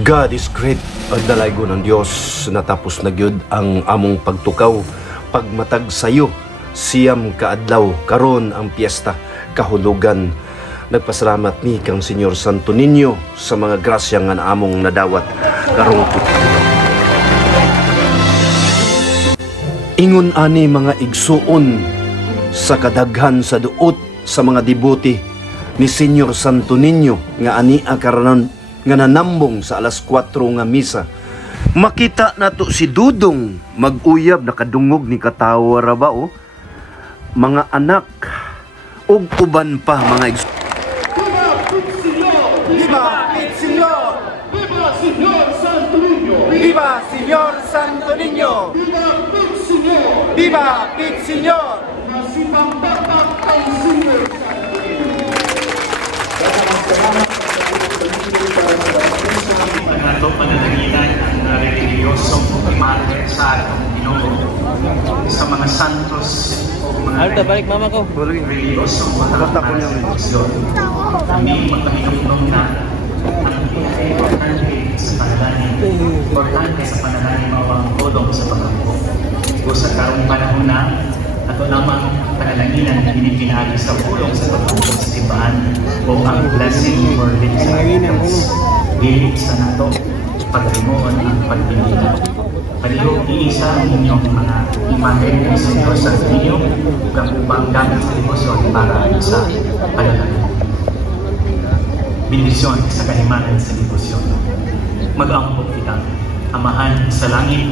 God is great. Pagdalaygo ng Diyos, natapos na gyud ang among pagtukaw. Pagmatag sayo, siyam kaadlaw, karon ang piyesta, kahulugan. Nagpasalamat ni kang Senyor Santo Niño sa mga grasya nga among nadawat karong ingon ani mga igsuon sa kadaghan sa duot sa mga debuti ni Senyor Santo Niño nga ani karanon nga nanambong sa alas 4 nga misa. Makita nato si Dudong mag-uyab nakadungog ni katawa ra ba o? Mga anak ug uban pa mga Viva el Señor! Viva Señor Santo Niño! Viva Señor Santo Niño! Viva el Señor! Viva el Señor! Masibang dapat ang Señor Santo Niño! Ito pananagilan ang reliyosong imahe sa atong Ginoo sa mga santos o mga Alta, balik mama ko. reliyosong manifestasyon. Kami magpahinumdum na ang importante sa panalangin, importante sa panalangin mawang tulong sa pagkampo. O sa karong panahon na ato lamang panalanginan na pinipinagi sa pulong sa pagkampo sa simbahan o ang blessing for lips. Dili sa nato pagrimuon ang pagpilihan. Palihog iisa ang inyong mga imahe ng Senyor Santo Niño ug upang gamit sa debosyon para sa panalangin. Bendisyon sa kahimanan sa debosyon. Mag-ampok kita, Amahan sa langit.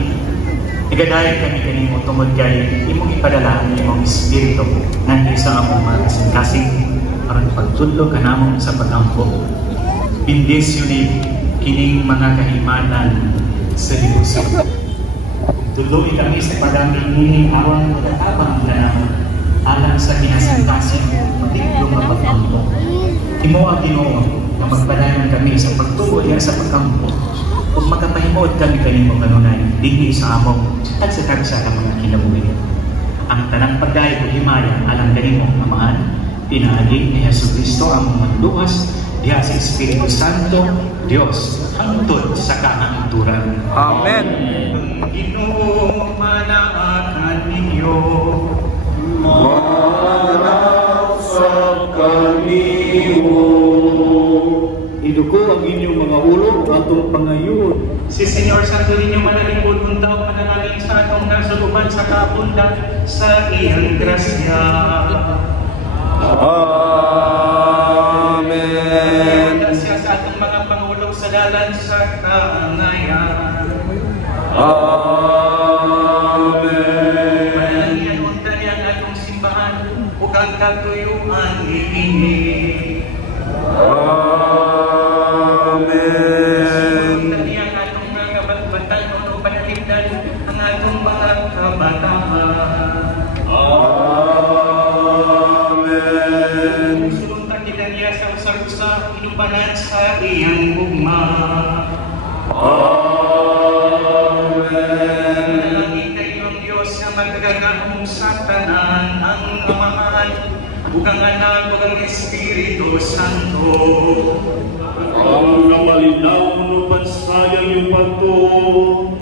Igadayon kami kanimo tungod kay imong ipadala ang imong espiritu nandito sa among mga kasing-kasing aron pagtudlo kanamong sa pag-ampok. Bendisyonin kining mga kahimanan sa debosyon. Tuluy kami sa padaming nining awang pagkatabang na alang sa kinasing-kasing matigong mapagkampo. Imo ang Ginoo na magpadayon kami sa pagtuloy sa pagkampo ug makapahimod kami kanimo kanunay dinhi sa among at sa kabisa ka mga kinabuhi. Ang tanang pagdayo ug himaya alang kanimo Amahan, pinaagi ni Jesucristo ang mga luwas diha sa Espiritu Santo, Dios hangtod sa kaangturan. Amen. Ginoo manaakan ninyo. Manaw sa kanimo. Iduko ang inyong mga ulo atong pangayon. Si Senyor Santo Niño manalingkod kung daw panalangin sa atong nasuluban sa kapunda sa iyang grasya. Amen. Grasya sa atong mga pangulog sa dalan sa kaangayan. Amen. Panalangin unta niya ang atong simbahan ug ang katuyuan iini. Amen. Unta niya ang atong mga kabataan o panalindan ang atong mga kabataan. Amen. Sulunta kita niya sa usap-usap inupanan sa iyang gugma. Manalangin kayo ang Diyos na magagahong sa tanan ang Amahan ug ang Anak ug ang Espiritu Santo. Ang namalinaw no pansayang yung pagto,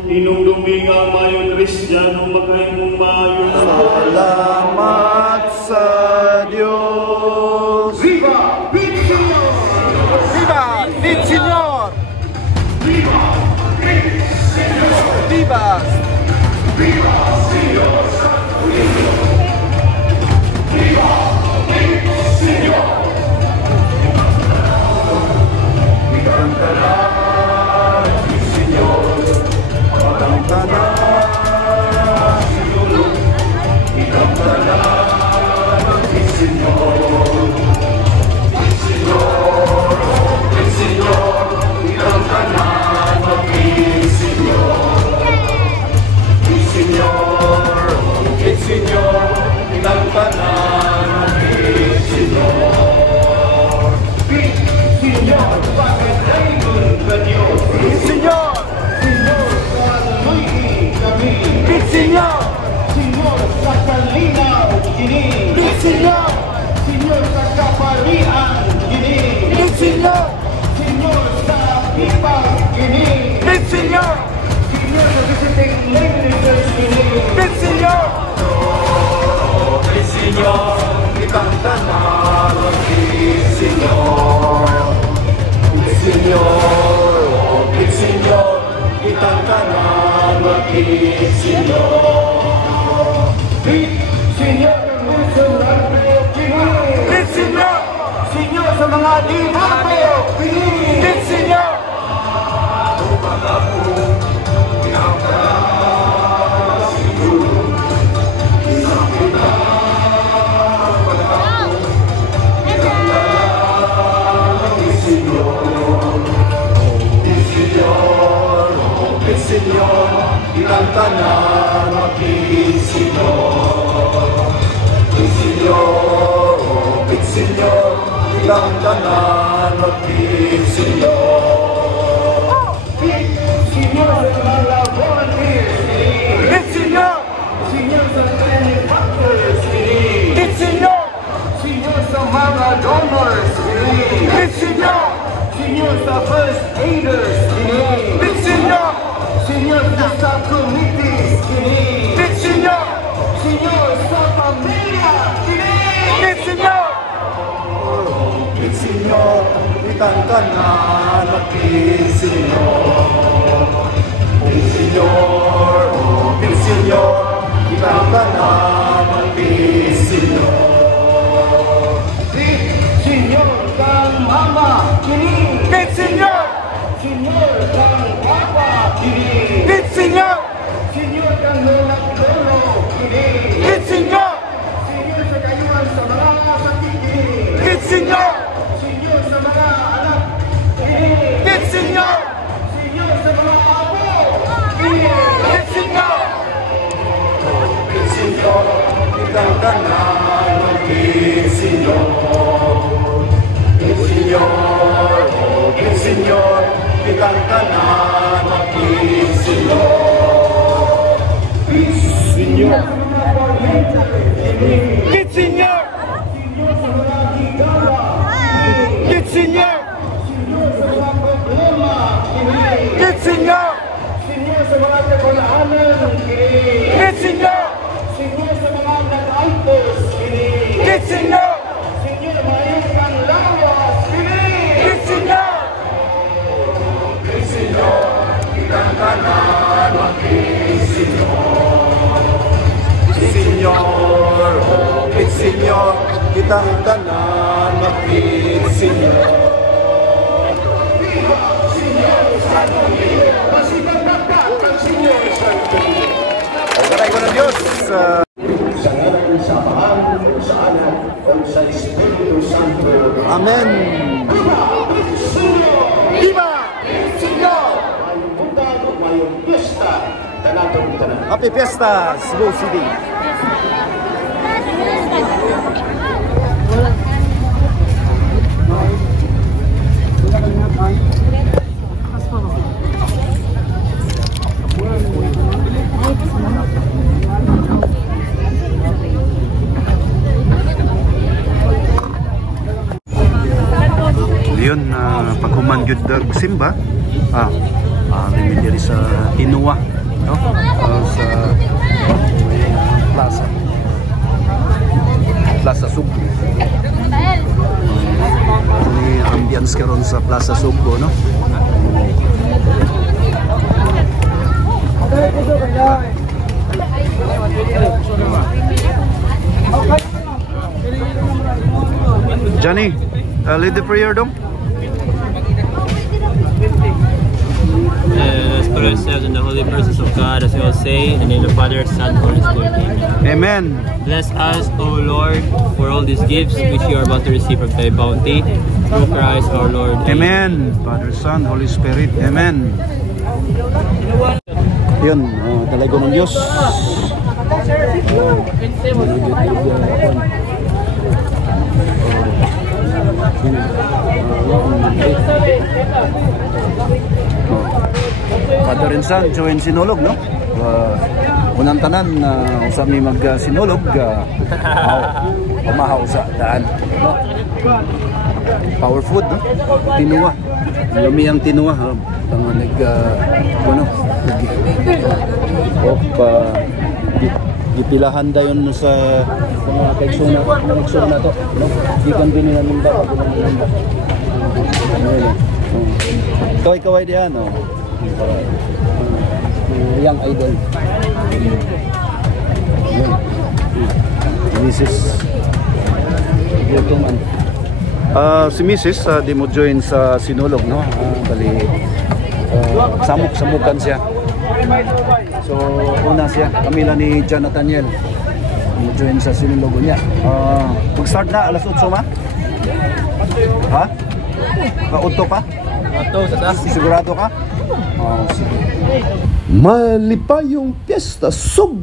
inumdumi nga mayon Kristiyano makahimong mayon. Salamat sa Diyos. Viva el Señor! Viva el Señor! Viva el Señor! Viva! Viva Señor Santo Niño! Viva el Señor! Cantará el Señor, cantará y cantará. Bit Senyor! Sa visiting lay ministers kini. Bit Senyor! Bit Senyor! Kitang tanan, Bit Senyor! Bit Senyor! Bit Senyor! Kitang tanan, Bit Senyor! Bit Senyor! Bit Senyor! Senyor sa mga dibato! Bit Senyor! Senyor, ilang tanan, Bit Senyor. Bit Senyor, Bit Senyor, ilang tanan, Bit Senyor. Bit Senyor sa mga volunteers. Bit Senyor. Senyor sa benefactors. Bit Senyor. Senyor sa mga donors. Bit Senyor. Senyor sa first aiders. Bit Senyor. Senyor sa committees, Bit Senyor! Senyor sa pamilya, Bit Senyor! Bit Senyor, itang tanan, Bit Senyor! Bit Senyor, Bit Senyor, itang tanan, Bit Senyor! Bit Senyor kang mama, kini! Bit Senyor! Senyor kang papa, kini! Bit Senyor! Senyor kang lolo, kini! Bit Senyor! Senyor sa kayuhan sa mga sakit, kini! Bit Senyor! Senyor sa mga anak, kini! Bit Senyor! Senyor sa mga apo, kini! Bit Senyor! Bit Senyor! Kitang tanan, Bit Senyor! Bit Senyor! Bit Senyor! Kitang tanan, Bit Senyor! Bit Senyor! Bit Senyor! Bit Senyor! Bit Senyor! Senyor sa mga kakunaanan, Bit Senyor! Senyor sa mga nag-altos, Bit Senyor! Senyor, maayos kang lawas, Bit Senyor! Bit Senyor, kitang tanan, Bit Senyor. Bit Senyor, Bit Senyor, kitang tanan, Bit Senyor. Viva Senyor Santo Niño! Masipagpagpag ang Senyor Santo Niño! Pagkaray ko ng Diyos! Sa ngalan sa Ama, sa Anak, o sa Espiritu Santo. Amen! Viva Senyor! Viva! Senyor! Mayong buntag, mayong piyesta, tanatong tanan. Happy Fiesta, Cebu City! Yun, paghuman gyud og simba, may diri sa Tinua, no? Sa Plaza Sugbo. May ambience karon sa Plaza Sugbo, no? Johnny, lead the prayer dong. Let's put ourselves in the holy presence of God, as we all say, in the name of the Father, Son, and Holy Spirit. Amen. Bless us, O Lord, for all these gifts which you are about to receive from thy bounty, through Christ our Lord. Amen. Father, Son, Holy Spirit. Amen. Yun, talaga ng Diyos. Father and Son, join sinulog, no? Unang tanan, usap ni mag-sinulog, pamahaw sa daan, no? Power food, no? Tinua. lumi ang tinuwa ha. Tama ano? Gipilahan dayon sa mga kaigsoon na to, no? Di kan binilan nimba pag nimba. Kaway diyan, no. Young idol. Mrs. Gentleman. Si Mrs. di mo join sa sinulog, no? Bali samuk-samukan siya. So, una siya, Camila ni John Nathaniel. Mo join sa sinulog niya. Mag-start na alas 8 ma? Ha? Ka-auto ka? Auto sa taas. Sigurado ka? Sige. Malipayong piyesta, sub!